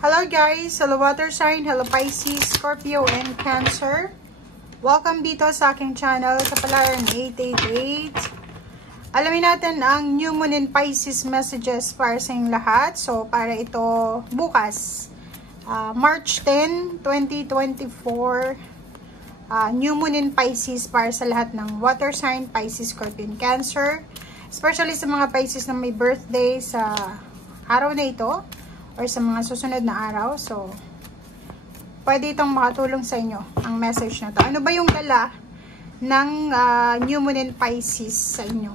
Hello guys! Hello water sign, hello Pisces, Scorpio, and Cancer. Welcome dito sa aking channel sa Palaran 888. Alamin natin ang New Moon in Pisces messages para sa inyong lahat. So, para ito bukas, March 10, 2024. New Moon in Pisces para sa lahat ng water sign, Pisces, Scorpio, and Cancer. Especially sa mga Pisces na may birthday sa araw na ito or sa mga susunod na araw. So, pwede itong makatulong sa inyo ang message na to. Ano ba yung dala ng New Moon in Pisces sa inyo?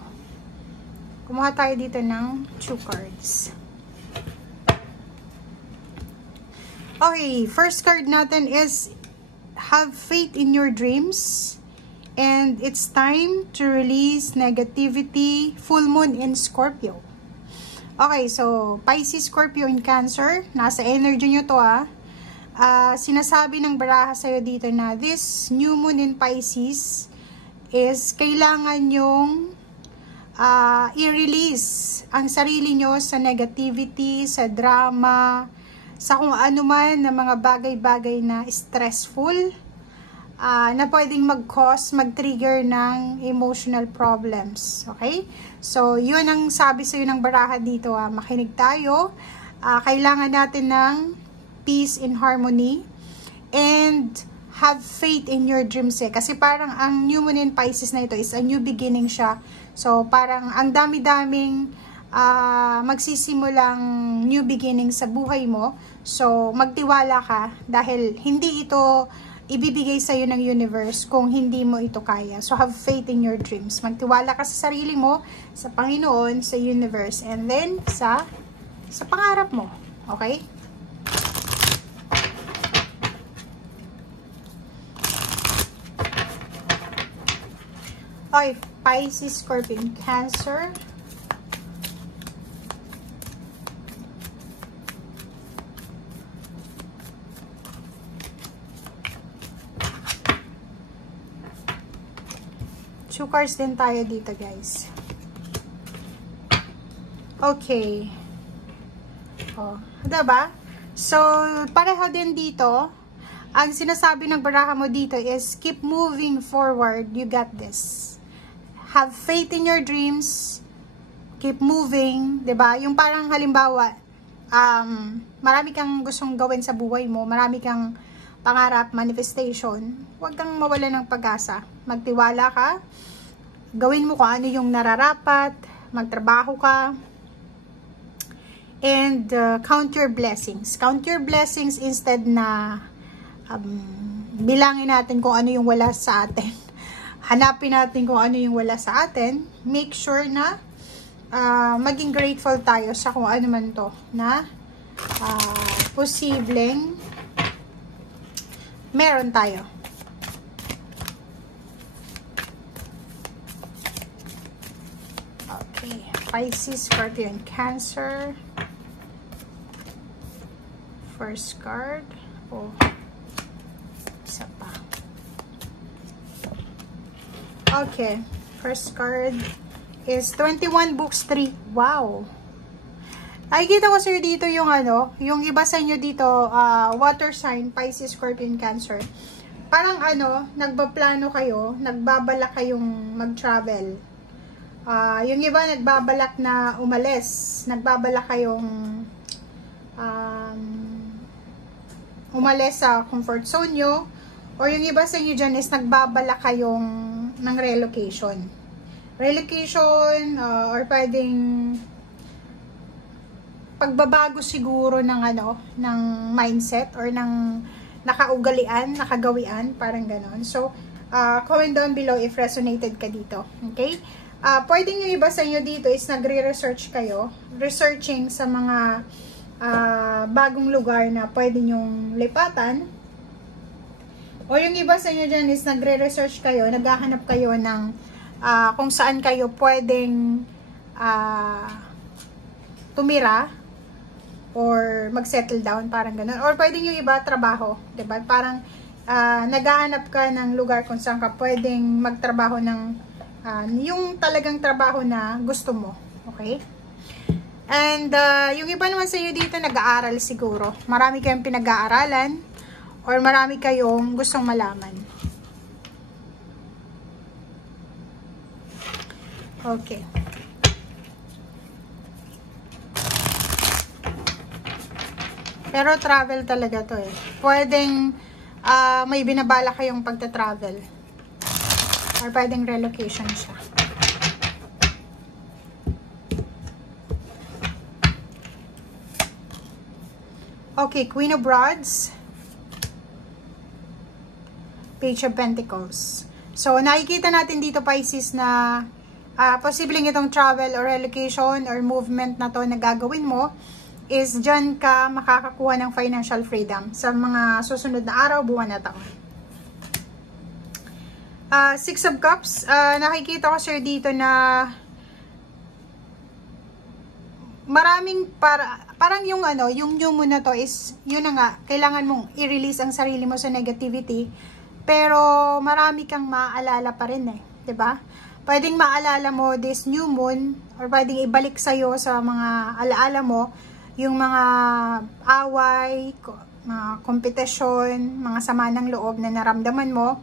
Kumuha tayo dito ng 2 cards. Okay, first card natin is have faith in your dreams. And it's time to release negativity. Full Moon in Scorpio. Okay, so Pisces, Scorpio, and Cancer. Nasa energy nyo to sinasabi ng baraha sa'yo dito na this New Moon in Pisces is kailangan nyong i-release ang sarili nyo sa negativity, sa drama, sa kung ano man na mga bagay-bagay na stressful, na pwedeng mag-cause, mag-trigger ng emotional problems. Okay? So, yun ang sabi sa'yo ng baraha dito. Makinig tayo. Kailangan natin ng peace and harmony and have faith in your dreams. Kasi parang ang New Moon in Pisces na ito is a new beginning siya. So, parang ang dami-daming magsisimulang new beginning sa buhay mo. So, magtiwala ka dahil hindi ito ibibigay sa iyo ng universe kung hindi mo ito kaya. So, have faith in your dreams. Magtiwala ka sa sarili mo, sa Panginoon, sa universe, and then sa pangarap mo. Okay? Okay, Pisces, Scorpio, Cancer. Two cards din tayo dito, guys. Okay. Diba? So, pareho din dito. Ang sinasabi ng baraha mo dito is, keep moving forward. You got this. Have faith in your dreams. Keep moving. Diba? Yung parang halimbawa, marami kang gustong gawin sa buhay mo. Marami kang pangarap, manifestation. Huwag kang mawala ng pag-asa. Magtiwala ka. Gawin mo kung ano yung nararapat. Magtrabaho ka. And count your blessings. Count your blessings instead na bilangin natin kung ano yung wala sa atin. Hanapin natin kung ano yung wala sa atin. Make sure na maging grateful tayo sa kung ano man to na posibleng meron tayo. Okay. Pisces, Scorpio, and Cancer. First card. Isa pa. Okay. First card is 21 books 3. Wow. Nakikita ko sir dito yung yung iba sa inyo dito, water sign, Pisces, Scorpio, and Cancer. Parang nagbaplano kayo, nagbabalak kayong mag-travel. Yung iba nagbabalak na umalis, nagbabalak kayong umalis sa comfort zone nyo, or yung iba sa inyo dyan is nagbabalak kayong ng relocation. Relocation, or pwedeng pagbabago siguro ng ng mindset or ng nakaugalian, nakagawian, parang ganon. So, comment down below if resonated ka dito. Okay? Pwedeng yung iba sa inyo dito is nagre-research kayo, researching sa mga bagong lugar na pwede nyong lipatan. O yung iba sa inyo dyan is nagre-research kayo, naghahanap kayo ng kung saan kayo pwedeng tumira or mag-settle down, parang ganun. Or pwede yung iba trabaho, diba? Parang naghahanap ka ng lugar kung saan ka pwedeng magtrabaho ng yung talagang trabaho na gusto mo. Okay? And yung iba naman sa inyo dito nag-aaral siguro. Marami kayong pinag-aaralan or marami kayong gustong malaman. Okay. Pero travel talaga to eh. Pwedeng may binabala kayong pagta-travel. Or pwedeng relocation siya. Okay, Queen of Rods. Page of Pentacles. So, nakikita natin dito, Pisces, na posibleng itong travel or relocation or movement na to na gagawin mo is dyan ka makakakuha ng financial freedom sa mga susunod na araw, buwan na taon. Six of Cups. Nakikita ko, sir, dito na maraming parang yung yung new moon na to is, yun na nga, kailangan mong i-release ang sarili mo sa negativity, pero marami kang maaalala pa rin eh, 'di ba? Pwedeng maalala mo this new moon, or pwedeng ibalik sa'yo sa mga alaala mo, yung mga away, mga kompetisyon, mga sama ng loob na naramdaman mo,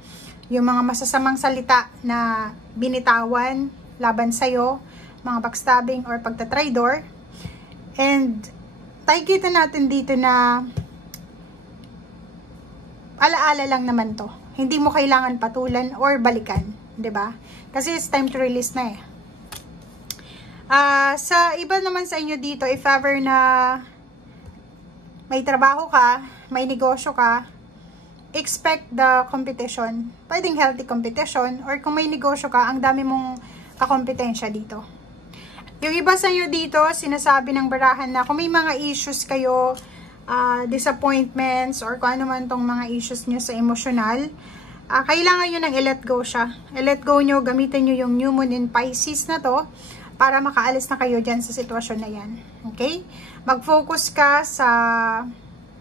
yung mga masasamang salita na binitawan laban sa'yo, mga backstabbing or pagtatraidor. And nakikita natin dito na alaala lang naman to. Hindi mo kailangan patulan or balikan, 'di ba? Kasi it's time to release na eh. Sa iba naman sa inyo dito, if ever na may trabaho ka, may negosyo ka, expect the competition. Pwedeng healthy competition, or kung may negosyo ka, ang dami mong kakompetensya dito. Yung iba sa inyo dito, sinasabi ng barahan na kung may mga issues kayo, disappointments, or kung ano man tong mga issues nyo sa emosyonal, kailangan nyo nang i-let go siya. I-let go nyo, gamitin nyo yung new moon in Pisces na to, para makaalis na kayo dyan sa sitwasyon na yan. Okay? Mag-focus ka sa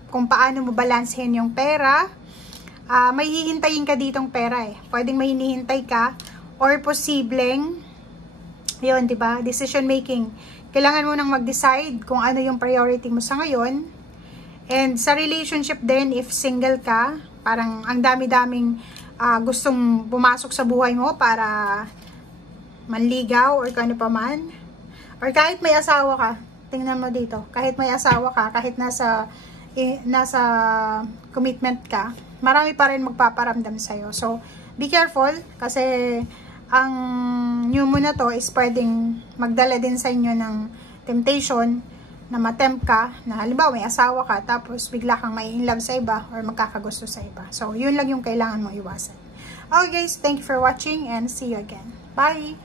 kung paano mo balansehin yung pera. May hihintayin ka ditong pera eh. Pwedeng may hinihintay ka, or posibleng yun, di ba? Decision making. Kailangan mo nang mag-decide kung ano yung priority mo sa ngayon. And sa relationship din, if single ka, parang ang dami-daming gustong pumasok sa buhay mo para manligaw or kano pa man. Or kahit may asawa ka, tingnan mo dito. Kahit may asawa ka, kahit nasa commitment ka, marami pa rin magpaparamdam sa'yo. So, be careful kasi ang new moon na to is pwedeng magdala din sa inyo ng temptation na matempt ka, na halimbawa may asawa ka, tapos bigla kang may in love sa iba or magkakagusto sa iba. So, yun lang yung kailangan mo iwasan. Okay guys, thank you for watching and see you again. Bye!